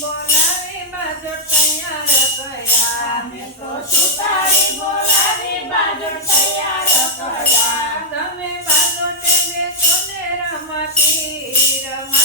બોલાવી બાજર તૈયાર કર્યા. તો તૈયાર કર્યા. તમે બાજોટે બેસો ને રમતી રમા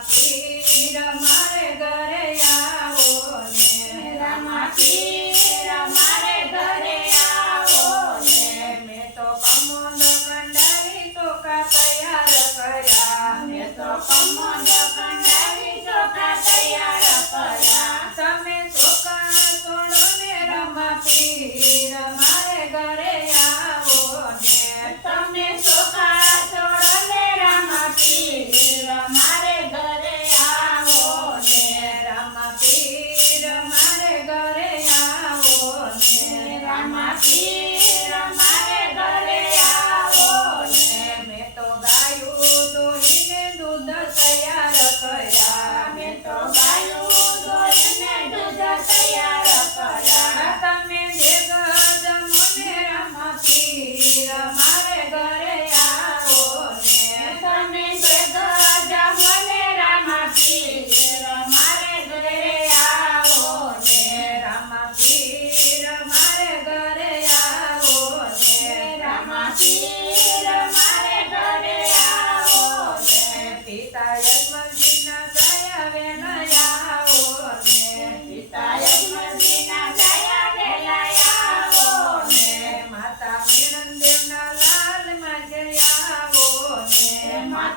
પીર મારે ઘરે આવો ને. રામા પીર ઘરે આવો ને. મેં તો કમોદ કંડારી ચોખા તૈયાર કર્યા. મેં તો કમોદ કંડારી ચોખા તૈયાર કર્યા. તમે ચોખા તોડો ને રામા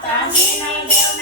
Cartagena deu